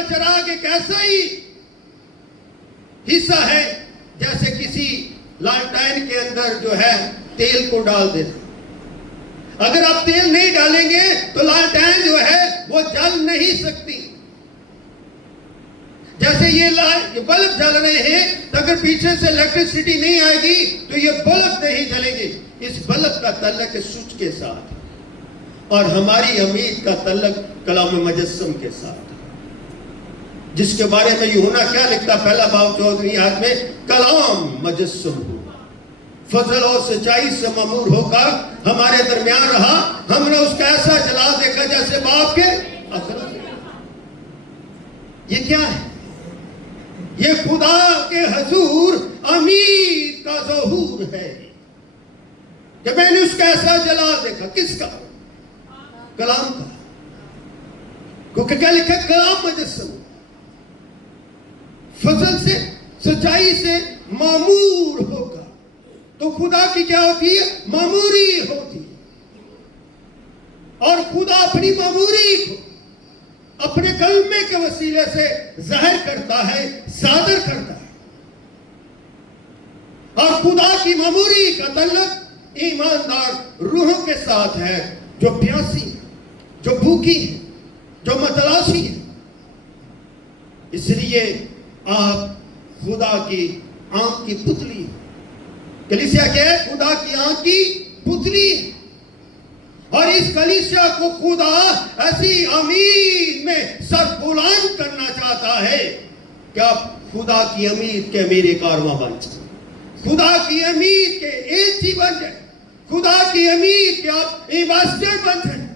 کا چراغ ایک ایسا ہی حصہ ہے جیسے کسی لالٹین کے اندر جو ہے تیل کو ڈال دینا. اگر آپ تیل نہیں ڈالیں گے تو لالٹین جو ہے وہ جل نہیں سکتی. جیسے یہ بلب جل رہے ہیں تو اگر پیچھے سے الیکٹریسٹی نہیں آئے گی تو یہ بلب نہیں جلیں گے. اس بلب کا تعلق ہے سوئچ کے ساتھ اور ہماری امید کا تعلق کلام مجسم کے ساتھ، جس کے بارے میں یوحنا کیا لکھتا؟ پہلا باب 14ویں آیت میں، کلام مجسم ہوا، فضل اور سچائی سے مامور ہو کر ہمارے درمیان رہا، ہم نے اس کا ایسا جلال دیکھا جیسے باپ کے اثر. یہ کیا ہے؟ یہ خدا کے حضور امید کا ظہور ہے کہ میں نے اس کا ایسا جلال دیکھا. کس کا؟ کلام کا. کیونکہ کیا لکھا؟ کلام مجسم، فضل سے سچائی سے معمور ہوگا. تو خدا کی کیا ہوتی ہے؟ معموری ہوتی ہے. اور خدا اپنی معموری کو اپنے کلمے کے وسیلے سے ظاہر کرتا ہے، صادر کرتا ہے. اور خدا کی معموری کا تعلق ایماندار روحوں کے ساتھ ہے، جو پیاسی ہے، جو بھوکی ہے، جو متلاشی ہے. اس لیے آپ خدا کی آنکھ کی پتلی، کلیسیا کیا ہے؟ خدا کی آنکھ کی پتلی ہے. اور اس کلیسیا کو خدا ایسی امید میں سر بلند کرنا چاہتا ہے کہ آپ خدا کی امید کے میرے کارواں بن جائیں، خدا کی امید کے ایجنٹ بن جائیں، خدا کی امید کے آپ ایمبیسڈر بن جائیں.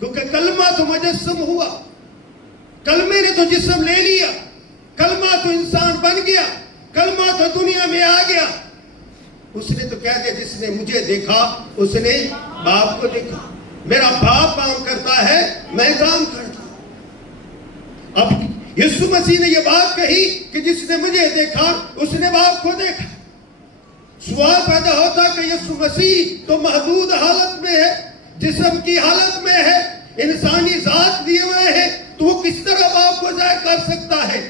کیونکہ کلمہ تو مجسم ہوا، کلمے نے تو جسم لے لیا، کلمہ تو انسان بن گیا، کلمہ تو دنیا میں آ گیا. اس نے تو کہہ دیا جس نے مجھے دیکھا اس نے باپ کو دیکھا. میرا باپ کام کرتا ہے، میں کام کرتا ہوں. اب یسوع مسیح نے یہ بات کہی کہ جس نے مجھے دیکھا اس نے باپ کو دیکھا. سوال پیدا ہوتا کہ یسوع مسیح تو محدود حالت میں ہے، جسم کی حالت میں ہے، انسانی ذات دیے ہوئے ہے، تو وہ کس طرح باپ کو ظاہر کر سکتا ہے؟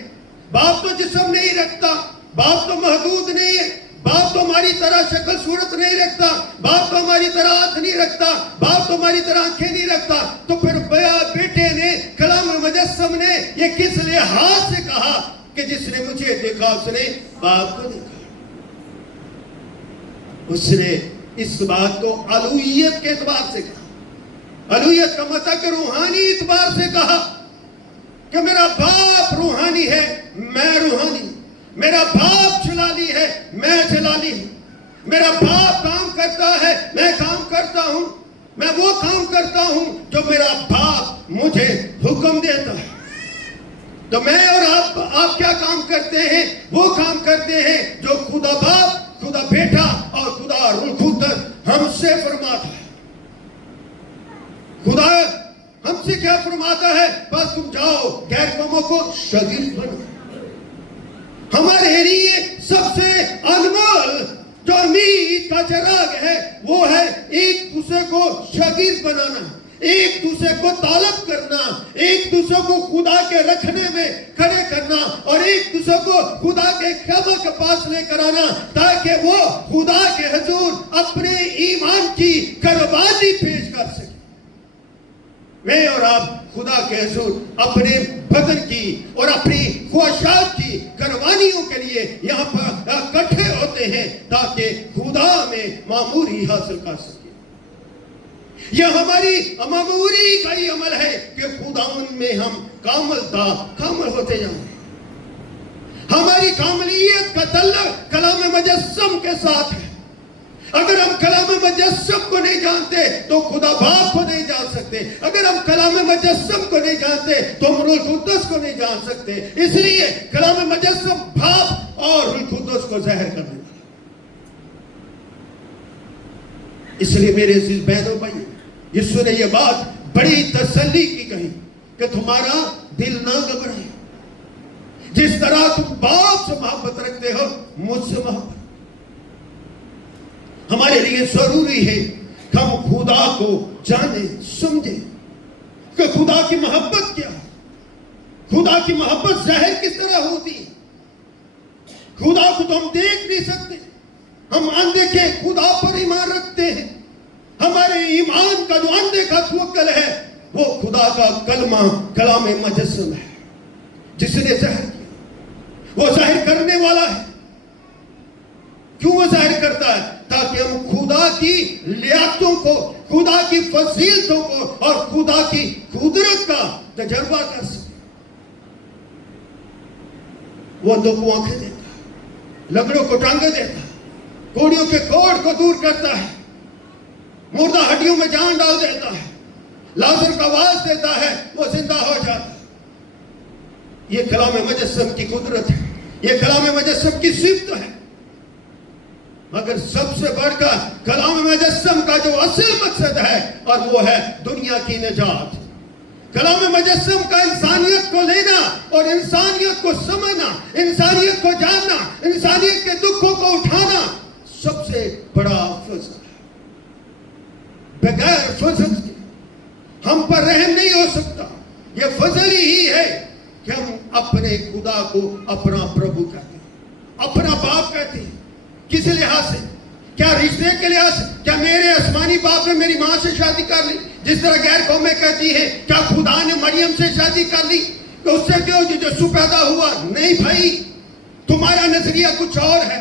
باپ تو جسم نہیں رکھتا، باپ تو محدود نہیں ہے، باپ تو ہماری طرح شکل صورت نہیں رکھتا، باپ تو ہماری طرح ہاتھ نہیں رکھتا، باپ تو ہماری طرح آنکھیں نہیں رکھتا. تو پھر بیٹے نے، کلام مجسم نے یہ کس لحاظ سے کہا کہ جس نے مجھے دیکھا اس نے باپ کو دیکھا؟ اس نے اس بات کو الوہیت کے اعتبار سے کہا. الوہیت کا مطلب کہ روحانی اعتبار سے کہا کہ میرا باپ روحانی ہے، میں روحانی. میرا باپ جلالی ہے، میں جلالی ہوں. میرا باپ کام کرتا ہے، میں کام کرتا ہوں. میں وہ کام کرتا ہوں جو میرا باپ مجھے حکم دیتا ہے. تو میں اور آپ کیا کام کرتے ہیں؟ وہ کام کرتے ہیں جو خدا باپ، خدا بیٹا اور خدا روح القدس ہم سے فرماتا ہے. خدا ہم سے کیا فرماتا ہے؟ بس تم جاؤ، غیر قوموں کو شاگرد بنو. ہمارے لیے سب سے انمول جو امید کا چراغ ہے وہ ہے ایک دوسرے کو شاگرد بنانا، ایک دوسرے کو طالب کرنا، ایک دوسرے کو خدا کے رکھنے میں کھڑے کرنا اور ایک دوسرے کو خدا کے خیمہ کے پاس لے کر آنا تاکہ وہ خدا کے حضور اپنے ایمان کی قربانی پیش کر سکے. میں اور آپ خدا کے حضور اپنے بدن کی اور اپنی خواہشات کی قربانیوں کے لیے یہاں پر اکٹھے ہوتے ہیں تاکہ خدا میں معموری حاصل کر سکے. یہ ہماری معموری کا ہی عمل ہے کہ خدا میں ہم کامل ہوتے جائیں. ہماری کاملیت کا تعلق کلام مجسم کے ساتھ ہے. اگر ہم کلام مجسم کو نہیں جانتے تو خدا باپ کو نہیں جان سکتے. اگر ہم کلام مجسم کو نہیں جانتے تو ہم روح القدس کو نہیں جان سکتے. اس لیے کلام مجسم باپ اور روح القدس کو ظاہر کرنے والا. اس لیے میرے عزیز بہنوں بھائی، یسوع نے یہ بات بڑی تسلی کی کہی کہ تمہارا دل نہ گھبرائے. جس طرح تم باپ سے محبت رکھتے ہو مجھ سے محبت. ہمارے لیے ضروری ہے کہ ہم خدا کو جانیں، سمجھیں کہ خدا کی محبت کیا ہے، خدا کی محبت ظاہر کس طرح ہوتی ہے؟ خدا کو تو ہم دیکھ نہیں سکتے، ہم اندیکھے خدا پر ایمان رکھتے ہیں. ہمارے ایمان کا جو اندیکھا توکل ہے وہ خدا کا کلمہ کلام مجسم ہے جس نے ظاہر کیا. وہ ظاہر کرنے والا ہے. کیوں وہ ظاہر کرتا ہے؟ تاکہ ہم خدا کی لیاقتوں کو، خدا کی فضیلتوں کو اور خدا کی قدرت کا تجربہ کر سکیں. وہ اندھوں کو آنکھیں دیتا ہے، لنگڑوں کو ٹانگیں دیتا ہے، کوڑیوں کے کوڑ کو دور کرتا ہے، مردہ ہڈیوں میں جان ڈال دیتا ہے، لازر کا آواز دیتا ہے، وہ زندہ ہو جاتا ہے. یہ کلام مجسم کی قدرت ہے، یہ کلام مجسم کی صفت ہے. مگر سب سے بڑھ کر کلام مجسم کا جو اصل مقصد ہے اور وہ ہے دنیا کی نجات. کلام مجسم کا انسانیت کو لینا اور انسانیت کو سمجھنا، انسانیت کو جاننا، انسانیت کے دکھوں کو اٹھانا سب سے بڑا فضل ہے. بغیر فضل کے ہم پر رحم نہیں ہو سکتا. یہ فضل ہی ہے کہ ہم اپنے خدا کو اپنا پربھو کہتے ہیں، اپنا باپ کہتے ہیں. کس لحاظ سے؟ کیا رشتے کے لحاظ سے؟ کیا میرے آسمانی باپ نے میری ماں سے شادی کر لی جس طرح غیر قومیں کہتی ہیں؟ کیا خدا نے مریم سے شادی کر لی تو اس سے کیوں جو یسوع پیدا ہوا؟ نہیں بھائی، تمہارا نظریہ کچھ اور ہے.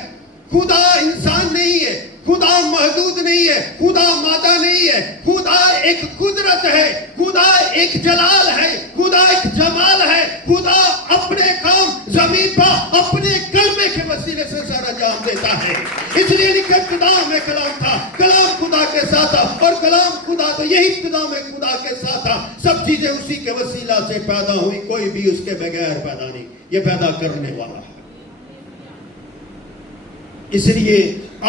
خدا انسان نہیں ہے، خدا محدود نہیں ہے، خدا مادہ نہیں ہے. خدا ایک قدرت ہے، خدا ایک جلال ہے، خدا ایک جمال ہے. خدا اپنے کام زمین پر اپنے کلمے کے وسیلے سے سر انجام دیتا ہے. اس لیے ابتدا میں کلام تھا، کلام خدا کے ساتھ تھا اور کلام خدا تو یہی ابتدا میں خدا کے ساتھ تھا. سب چیزیں اسی کے وسیلہ سے پیدا ہوئی، کوئی بھی اس کے بغیر پیدا نہیں. یہ پیدا کرنے والا ہے. اس لیے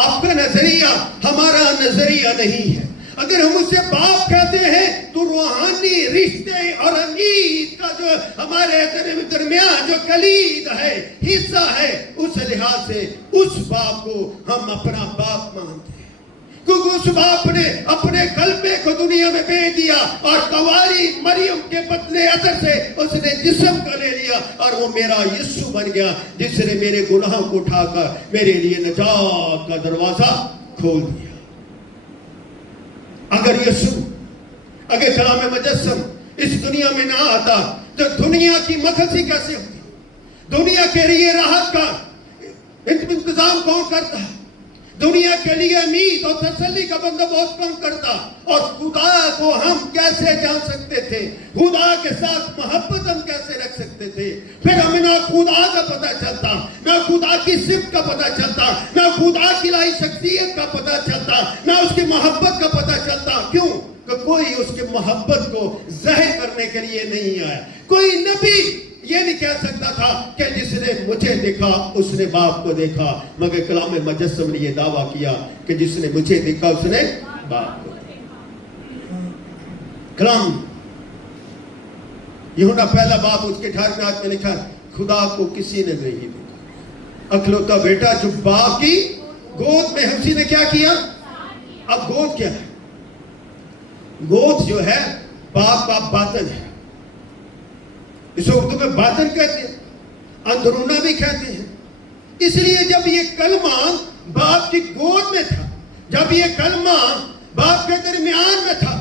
آپ کا نظریہ ہمارا نظریہ نہیں ہے. اگر ہم اسے باپ کہتے ہیں تو روحانی رشتے اور امید کا جو ہمارے درمیان جو کلید ہے، حصہ ہے، اس لحاظ سے اس باپ کو ہم اپنا باپ مانتے ہیں. کیونکہ اس باپ نے اپنے کلمے کو دنیا میں بھیج دیا اور کنواری مریم کے پتلے اثر سے اس نے جسم کو لے لیا اور وہ میرا یسوع بن گیا جس نے میرے گناہوں کو اٹھا کر میرے لیے نجات کا دروازہ کھول دیا. اگر یسوع، اگر کلام مجسم اس دنیا میں نہ آتا تو دنیا کی مخلصی کیسے ہوتی؟ دنیا کے لیے راحت کا انتظام کون کرتا ہے؟ دنیا کے لیے امید اور تسلی کا بندوبست کون کرتا؟ اور خدا کو ہم کیسے جان سکتے تھے؟ خدا کے ساتھ محبت ہم کیسے رکھ سکتے تھے؟ پھر ہمیں نہ خدا کا پتہ چلتا، نہ خدا کی صفت کا پتہ چلتا، نہ خدا کی الہی شخصیت کا پتہ چلتا، نہ اس کی محبت کا پتہ چلتا. کیوں؟ کہ کوئی اس کی محبت کو ظاہر کرنے کے لیے نہیں آیا. کوئی نبی یہ نہیں کہہ سکتا تھا کہ جس نے مجھے دیکھا اس نے باپ کو دیکھا. مگر کلام مجسم نے یہ دعویٰ کیا کہ جس نے مجھے دیکھا اس نے باپ کو دیکھا. کلام یوحنا پہلا باب اس کے 18ویں آیت میں لکھا، خدا کو کسی نے نہیں دیکھا، اکلوتا بیٹا جو باپ کی گود میں. ہمسی نے کیا کیا؟ اب گود کیا ہے؟ گود جو ہے باپ کا باطن ہے. اس اردو میں باطن کہتے ہیں، اندرونہ بھی کہتے ہیں. اس لیے جب یہ کلمہ باپ کی گود میں تھا، جب یہ کلمہ باپ کے درمیان میں تھا،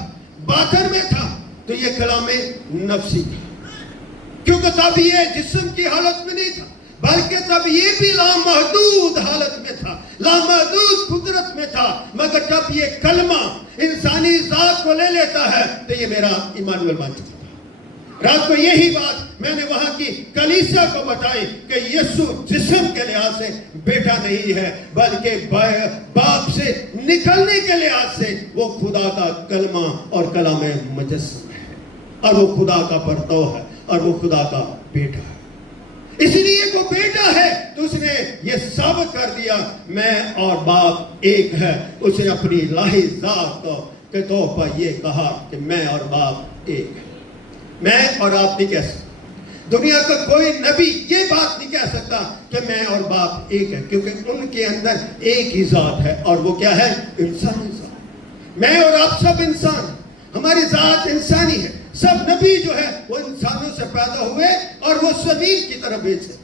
باطن میں تھا، تو یہ کلام نفسی تھا. کیونکہ تب یہ جسم کی حالت میں نہیں تھا، بلکہ تب یہ بھی لامحدود حالت میں تھا، لامحدود قدرت میں تھا. مگر جب یہ کلمہ انسانی ذات کو لے لیتا ہے تو یہ میرا ایمانویل بن چکا. رات کو یہی بات میں نے وہاں کی کلیسا کو بتائی کہ یسوع جسم کے لحاظ سے بیٹا نہیں ہے، بلکہ باپ سے نکلنے کے لحاظ سے وہ خدا کا کلمہ اور کلام مجسم ہے، اور وہ خدا کا پرتو ہے، اور وہ خدا کا بیٹا ہے. اس لیے وہ بیٹا ہے تو اس نے یہ ثابت کر دیا میں اور باپ ایک ہے. اس نے اپنی الہی ذات کے طور پر یہ کہا کہ میں اور باپ ایک ہے. میں اور آپ نہیں کہہ سکتا، دنیا کا کوئی نبی یہ بات نہیں کہہ سکتا کہ میں اور باپ ایک ہے، کیونکہ ان کے اندر ایک ہی ذات ہے اور وہ کیا ہے؟ انسانی ذات. میں اور آپ سب انسان ہیں، ہماری ذات انسانی ہے، سب نبی جو ہے وہ انسانوں سے پیدا ہوئے اور وہ زمین کی طرف بھیجے.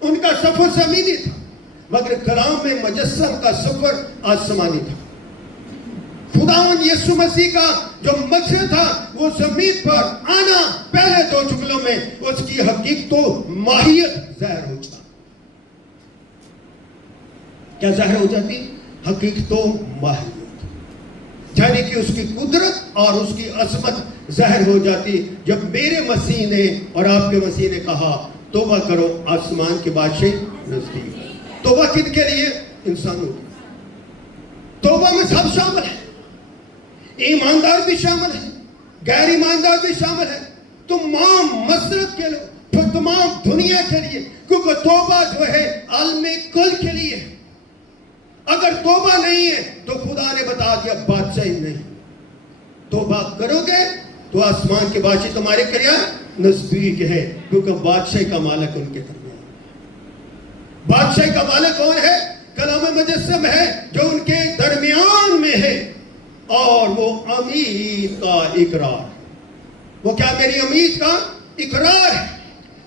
ان کا سفر زمینی تھا مگر کلام میں مجسم کا سفر آسمانی تھا. خداوند یسوع مسیح کا جو مقصد تھا وہ زمین پر آنا پہلے 2 جملوں میں اس کی حقیقت و ماہیت ظاہر ہو جاتی. کیا ظاہر ہو جاتی؟ حقیقت و ماہیت، یعنی کہ اس کی قدرت اور اس کی عظمت ظاہر ہو جاتی جب میرے مسیح نے اور آپ کے مسیح نے کہا توبہ کرو، آسمان کے بادشاہ نزدیک. توبہ کن کے لیے؟ انسانوں کی. توبہ میں سب شامل ہے، ایماندار بھی شامل ہے، غیر ایماندار بھی شامل ہے، تمام مسرت کے لیے، تمام دنیا کے لیے، کیونکہ توبہ جو ہے عالم کل کے لیے ہے. اگر توبہ نہیں ہے تو خدا نے بتا دیا بادشاہی نہیں. توبہ کرو گے تو آسمان کے بادشاہ تمہارے قریب نزدیک ہے، کیونکہ بادشاہی کا مالک ان کے درمیان. بادشاہی کا مالک کون ہے؟ کلام مجسم ہے جو ان کے درمیان میں ہے، اور وہ امید کا اقرار. وہ کیا؟ میری امید کا اقرار ہے.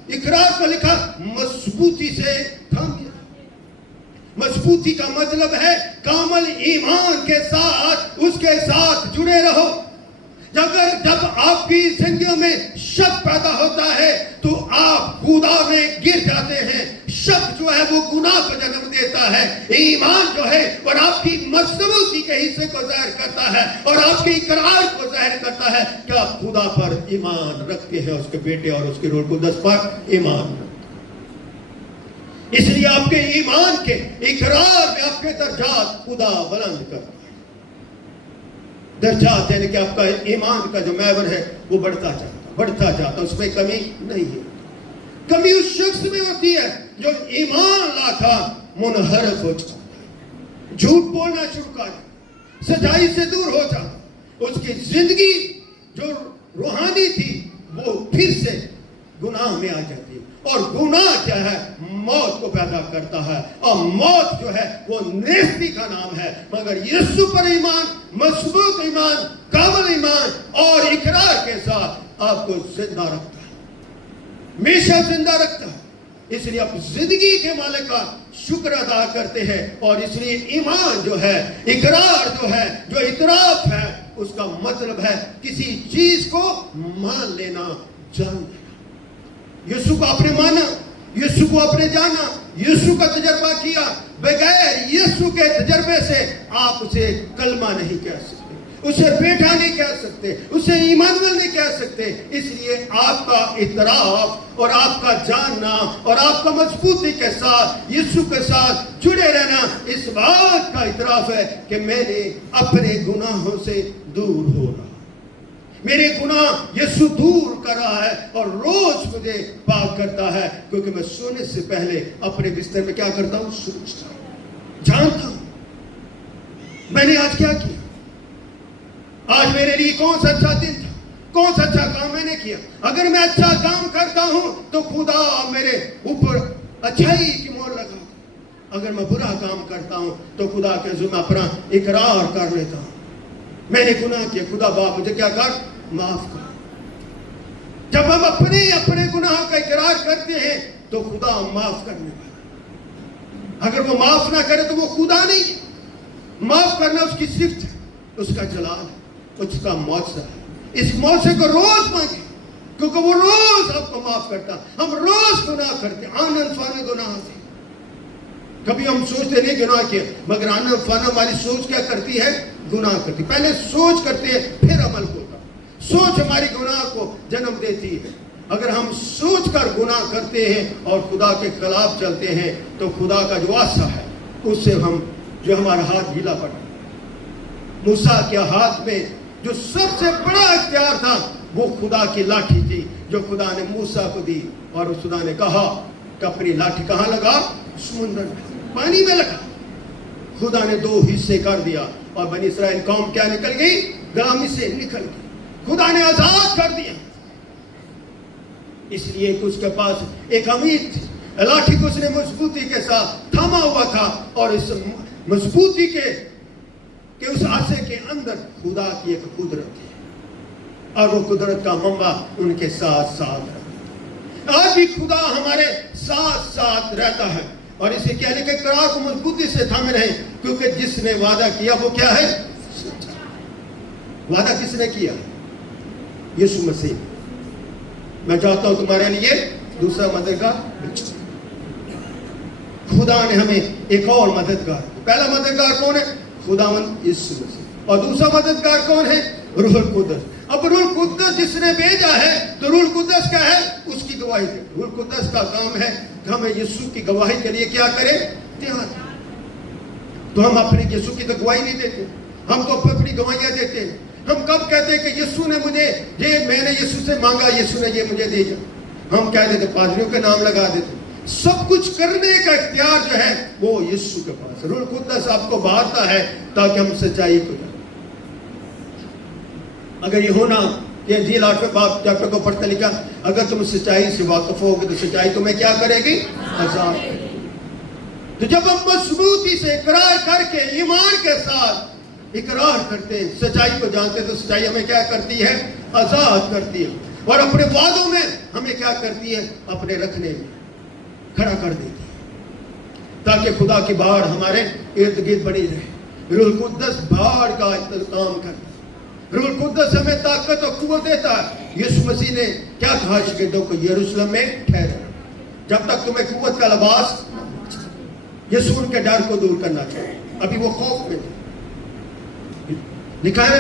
اقرار کو لکھا مضبوطی سے تھام دیا. مضبوطی کا مطلب ہے کامل ایمان کے ساتھ اس کے ساتھ جڑے رہو. جب آپ کی زندگیوں میں شک پیدا ہوتا ہے تو آپ خدا میں گر جاتے ہیں. شک جو ہے وہ گناہ کو جنم دیتا ہے. ایمان جو ہے اور آپ کی مضبوطی کے حصے کو ظاہر کرتا ہے اور آپ کے اقرار کو ظاہر کرتا ہے کہ آپ خدا پر ایمان رکھتے ہیں، اس کے بیٹے اور اس کے روح القدس پر ایمان رکھتے ہیں. اس لیے آپ کے ایمان کے اقرار میں آپ کے درجات خدا بلند کرتا ہے. درجات یعنی کہ آپ کا ایمان کا جو محور ہے وہ بڑھتا جاتا، اس میں کمی نہیں ہے. کمی اس شخص میں ہوتی ہے جو ایمان لا کر منحرف ہو جاتا ہے، جھوٹ بولنا شروع کر دیتا، سچائی سے دور ہو جاتا. اس کی زندگی جو روحانی تھی وہ پھر سے گناہ میں آ جاتی ہے. اور گناہ کیا ہے؟ موت کو پیدا کرتا ہے، اور موت جو ہے وہ نیستی کا نام ہے. مگر یسوع پر ایمان، مضبوط ایمان، کامل ایمان اور اقرار کے ساتھ آپ کو زندہ رکھتا ہے، ہمیشہ زندہ رکھتا ہے. اس لیے آپ زندگی کے مالک کا شکر ادا کرتے ہیں. اور اس لیے ایمان جو ہے، اقرار جو ہے، جو اعتراف ہے، اس کا مطلب ہے کسی چیز کو مان لینا، جان لینا. یسوع کو آپ نے مانا، یسوع کو آپ نے جانا، یسوع کا تجربہ کیا. بغیر یسوع کے تجربے سے آپ اسے کلمہ نہیں کہہ سکتے، اسے بیٹا نہیں کہہ سکتے، اسے ایمانویل نہیں کہہ سکتے. اس لیے آپ کا اعتراف اور آپ کا جاننا اور آپ کا مضبوطی کے ساتھ یسوع کے ساتھ جڑے رہنا اس بات کا اعتراف ہے کہ میں نے اپنے گناہوں سے دور ہو رہا، میرے گناہ یسوع دور کر رہا ہے اور روز مجھے پاک کرتا ہے. کیونکہ میں سونے سے پہلے اپنے بستر میں کیا کرتا ہوں؟ سوچتا ہوں، جانتا ہوں میں نے آج کیا کیا، آج میرے لیے کون سا اچھا دن تھا، کون سا اچھا کام میں نے کیا. اگر میں اچھا کام کرتا ہوں تو خدا میرے اوپر اچھائی کی مہر لگا. اگر میں برا کام کرتا ہوں تو خدا کے ذمہ اپنا اقرار کر لیتا ہوں، میں نے گناہ کیا، خدا باپ مجھے کیا کر؟ معاف کر. جب ہم اپنے گناہ کا اقرار کرتے ہیں تو خدا معاف کرنے والا. اگر وہ معاف نہ کرے تو وہ خدا نہیں ہے. معاف کرنا اس کی صفت ہے، اس کا جلال ہے، اس کا معجزہ ہے. اس معجزے کو روز مانگیں کیونکہ وہ روز آپ کو معاف کرتا. ہم روز گناہ کرتے، آنن فانے گناہ سے. کبھی ہم سوچتے نہیں گناہ کیا، مگر آنن فانا ہماری سوچ کیا کرتی ہے؟ گناہ کرتی. پہلے سوچ کرتے ہیں پھر عمل ہوتا. سوچ ہماری گناہ کو جنم دیتی ہے. اگر ہم سوچ کر گناہ کرتے ہیں اور خدا کے خلاف چلتے ہیں تو خدا کا جو واسطہ ہے اس سے ہم جو ہمارا ہاتھ ڈھیلا پڑا. موسیٰ کے ہاتھ میں جو سب سے بڑا اختیار تھا وہ خدا کی لاٹھی تھی جو خدا نے موسیٰ کو دی. اور خدا نے کہا کہ اپنی لاٹھی کہاں لگا؟ سمندر میں، پانی میں لگا. خدا نے 2 حصے کر دیا اور بنی اسرائیل قوم کیا نکل گئی؟ غلامی سے نکل گئی. خدا نے آزاد کر دیا. اس لیے کہ اس کے پاس ایک امید تھی. لاٹھی کو اس نے مضبوطی کے ساتھ تھاما ہوا تھا اور اس مضبوطی کے اس عصا کے اندر خدا کی ایک قدرت ہے. اور وہ قدرت کا منبع ان کے ساتھ ساتھ رہتا ہے۔ آج بھی خدا ہمارے ساتھ ساتھ رہتا ہے، اور اسے کہنے کے قرار کو مضبوطی سے تھامے رہیں، کیونکہ جس نے وعدہ کیا وہ کیا ہے؟ وعدہ کس نے کیا؟ یسوع مسیح۔ میں چاہتا ہوں تمہارے لیے دوسرا مددگار، خدا نے ہمیں ایک اور مددگار، پہلا مددگار کون ہے؟ خداوند یسوع مسیح، اور دوسرا مددگار کون ہے؟ روح القدس۔ اب روح القدس جس نے بھیجا ہے، تو روح القدس کیا ہے؟ اس کی گواہی دے۔ روح القدس کا کام ہے کہ ہمیں یسوع کی گواہی کے لیے کیا کرے؟ تیار۔ تو ہم اپنے یسوع کی تو گواہی نہیں دیتے، ہم تو اپنی گواہیاں دیتے ہیں۔ ہم کب کہتے ہیں کہ یسوع نے مجھے یہ، میں نے یسوع سے مانگا، یسوع نے یہ مجھے دیا؟ ہم کہہ دیتے، پادریوں کے نام لگا دیتے۔ سب کچھ کرنے کا اختیار جو ہے وہ یسوع کے پاس ہے۔ روح القدس آپ کو بہاتا ہے تاکہ ہم سچائی کو جانیں۔ اگر یہ ہونا کہ انجیل 8ویں باب چیپٹر کو پڑھتے لکھا، اگر تم سچائی سے واقف ہوگے تو سچائی تمہیں کیا کرے گی؟ آزاد کرے گی۔ تو جب ہم مضبوطی سے اقرار کر کے ایمان کے ساتھ اقرار کرتے ہیں، سچائی کو جانتے ہیں، تو سچائی ہمیں کیا کرتی ہے؟ آزاد کرتی ہے، اور اپنے وعدوں میں ہمیں کیا کرتی ہے؟ اپنے رکھنے میں کھڑا کر دیتی ہے، تاکہ خدا کی بہار ہمارے ارد گرد بنی رہے۔ روح القدس بہار کا انتظام کرتا ہے، روح القدس ہمیں طاقت اور قوت دیتا ہے۔ یسوع مسیح نے کیا کہا شاگردوں کو؟ یروشلم میں ٹھہرو جب تک تمہیں قوت کا لباس۔ یسوع ان کے ڈر کو دور کرنا چاہیے، ابھی وہ خوف میں تھے۔ لکھا ہے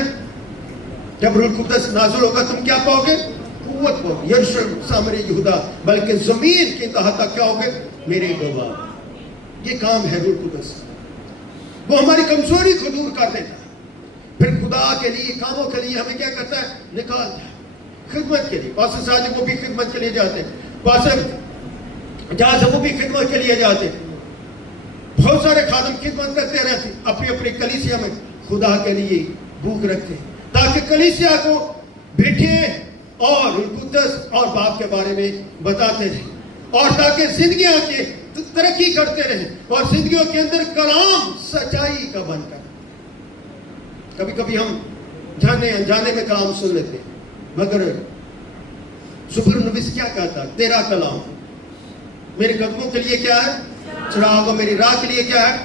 جب روح القدس نازل ہوگا تم کیا پاؤ گے؟ قوت پاؤ گے۔ یروشلم، سامری، یہودا، بلکہ زمین کی تہہ تک کیا ہوگے؟ میرے گواہ۔ یہ کام ہے روح القدس، وہ ہماری کمزوری کو دور کر دیتا ہے، پھر خدا کے لیے، کاموں کے لیے ہمیں کیا کرتا ہے؟ نکالتا ہے، خدمت کے لیے۔ پاسٹر صاحب وہ بھی خدمت کے لیے جاتے ہیں، پاسٹر جہاز وہ بھی خدمت کے لیے جاتے ہیں، بہت سارے خادم خدمت کرتے رہتے ہیں، اپنی اپنی کلیسیا میں خدا کے لیے بھوک رکھتے ہیں، تاکہ کلیسیا کو بیٹھے اور القدس اور باپ کے بارے میں بتاتے رہیں، اور تاکہ زندگیاں کے ترقی کرتے رہیں، اور زندگیوں کے اندر کلام سچائی کا بن کر۔ کبھی کبھی ہم جانے انجانے میں کلام سن لیتے ہیں، مگر زبور نویس کیا کہتا؟ تیرا کلام میرے قدموں کے لیے کیا ہے؟ چراغ، اور میری راہ کے لیے کیا ہے؟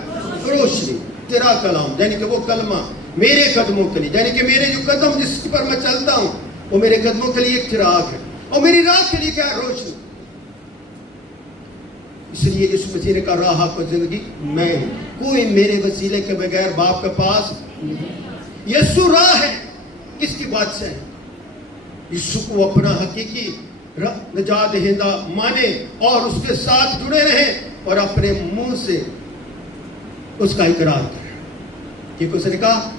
روشنی۔ تیرا کلام یعنی کہ وہ کلمہ میرے قدموں کے لیے، یعنی کہ میرے جو قدم جس پر میں چلتا ہوں وہ میرے قدموں کے لیے ایک چراغ ہے، اور میری راہ کے لیے کیا ہے؟ روشنی۔ اس لیے یسوع مسیح نے کہا راہ، حق اور زندگی میں ہوں، کوئی میرے وسیلے کے بغیر باپ کے پاس نہیں۔ یسوع راہ ہے، کس کی بات سے ہے؟ یسوع کو اپنا حقیقی نجات دہندہ مانے اور اس کے ساتھ جڑے رہیں، اور اپنے منہ سے اس کا اقرار کریں، کیونکہ اس نے کہا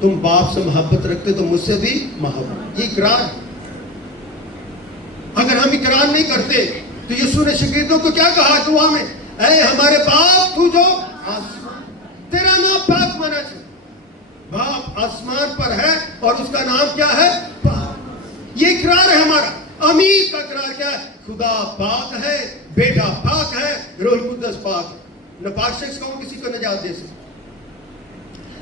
تم باپ سے محبت رکھتے تو مجھ سے بھی محبت۔ یہ اقرار ہے۔ اگر ہم اقرار نہیں کرتے تو یسوع نے شاگردوں کو کیا کہا دعا میں؟ اے ہمارے باپ تو جو آسمان، تیرا نام پاک مانا جائے۔ باپ آسمان پر ہے اور اس کا نام کیا ہے؟ پاک۔ یہ اقرار ہے ہمارا۔ امین کا اقرار کیا ہے؟ خدا پاک ہے، بیٹا پاک ہے، روح القدس پاک ہے۔ ناپاک شخص کون کسی کو نجات دے سکتا؟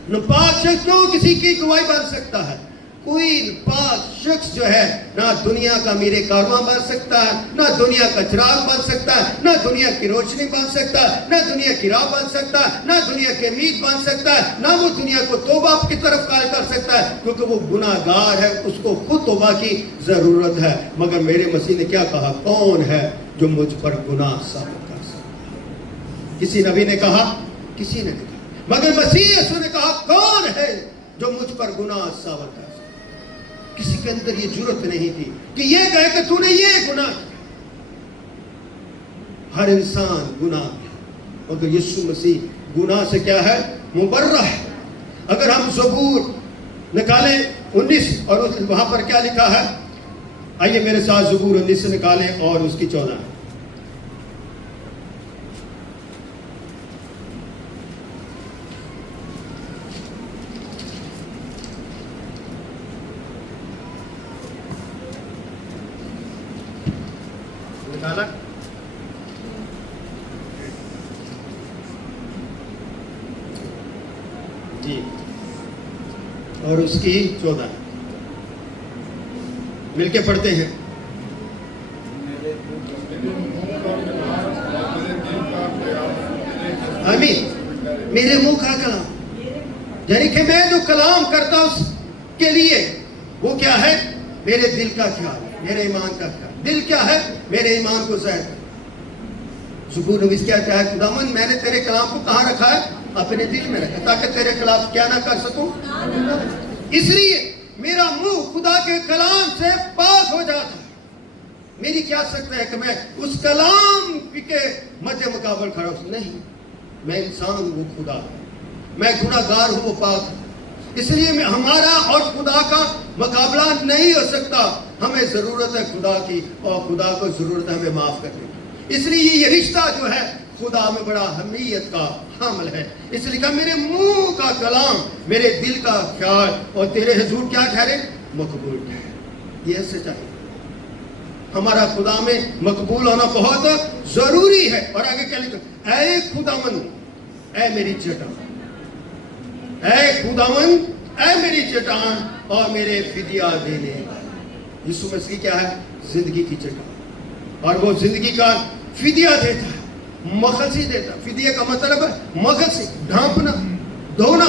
ناپاک شخص کیوں کسی کی گواہی بن سکتا ہے؟ کوئی پاک شخص جو ہے نہ دنیا کا میرے کارواں بن سکتا ہے، نہ دنیا کا چراغ بن سکتا ہے، نہ دنیا کی روشنی بن سکتا ہے، نہ دنیا کی راہ بن سکتا ہے، نہ دنیا کی امید بن سکتا ہے، نہ وہ دنیا کو توبہ کی طرف قائل کر سکتا ہے، کیونکہ وہ گناہ گار ہے، اس کو خود توبہ کی ضرورت ہے۔ مگر میرے مسیح نے کیا کہا؟ کون ہے جو مجھ پر گناہ ثابت کر سکتا ہے؟ کسی نبی نے کہا؟ کسی نے نہیں کہا، مگر مسیح یسوع نے کہا کون ہے جو مجھ پر گناہ ثابت کر سکتا ہے؟ کسی کے اندر یہ جرت نہیں تھی کہ یہ کہے کہ تو نے یہ گناہ کیا۔ ہر انسان گناہ ہے، مگر یسوع مسیح گناہ سے کیا ہے؟ مبرہ ہے۔ اگر ہم زبور نکالیں 19 اور وہاں پر کیا لکھا ہے؟ آئیے میرے ساتھ زبور 19 سے نکالیں اور اس کی 14۔ جی، اور اس کی 14۔ مل کے پڑھتے ہیں. آمین. میرے منہ کا کلام، یعنی کہ میں جو کلام کرتا ہوں اس کے لیے وہ کیا ہے؟ میرے دل کا خیال، میرے ایمان کا خیال. دل کیا ہے؟ میرے ایمان کو ظاہر کرتا. زبور نویس کہتا ہے خداوند میں نے تیرے کلام کو کہاں رکھا ہے؟ اپنے دل میں رکھا، تاکہ تیرے خلاف کیا نہ کر سکوں. اس لیے میرا منہ خدا کے کلام سے پاک ہو جاتا ہے. میری کیا سکتا ہے کہ میں اس کلام کے مد مقابل کھڑا ہوں؟ نہیں، میں انسان ہوں، وہ خدا ہے. میں گناہ گار ہوں، وہ پاک ہے. اس لیے ہمارا اور خدا کا مقابلہ نہیں ہو سکتا. ہمیں ضرورت ہے خدا کی، اور خدا کو ضرورت ہے ہمیں معاف کرنے کی. اس لیے یہ رشتہ جو ہے خدا میں بڑا اہمیت کا حامل ہے. اس لیے کہ میرے منہ کا کلام، میرے دل کا خیال اور تیرے حضور کیا ٹھہرے؟ مقبول ٹھہرے. یہ سچائی. ہمارا خدا میں مقبول ہونا بہت ضروری ہے. اور آگے کیا لکھا؟ اے خداوند، اے میری چٹان، اے خداوند، اے میری چٹان اور میرے فدیہ دینے. یسوع مسیح کیا ہے؟ زندگی کی چٹان. اور وہ زندگی کا فدیہ دیتا ہے، مخلصی دیتا ہے. فدیہ کا مطلب ہے مخلصی، ڈھانپنا، دھونا.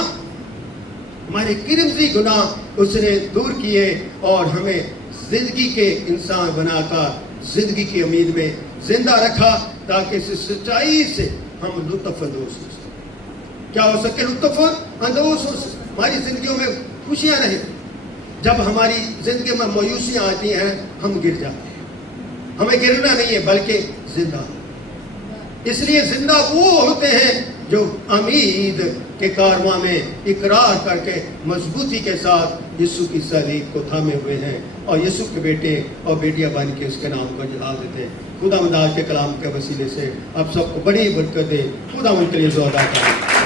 ہمارے کرمزی گناہ اس نے دور کیے اور ہمیں زندگی کے انسان بنا کر زندگی کی امید میں زندہ رکھا، تاکہ اس سچائی سے ہم لطف اندوز ہو سکیں. کیا ہو سکے؟ لطف اندوز ہو سکے. ہماری زندگیوں میں خوشیاں رہیں. جب ہماری زندگی میں مایوسیاں آتی ہیں ہم گر جاتے ہیں. ہمیں گرنا نہیں ہے بلکہ زندہ. اس لیے زندہ وہ ہوتے ہیں جو امید کے کارواں میں اقرار کر کے مضبوطی کے ساتھ یسوع کی صلیب کو تھامے ہوئے ہیں اور یسوع کے بیٹے اور بیٹیاں بن کے اس کے نام کو جلا دیتے ہیں. خدا مند آج کے کلام کے وسیلے سے آپ سب کو بڑی برکت دے. خدا ان کے لیے دعا کریں.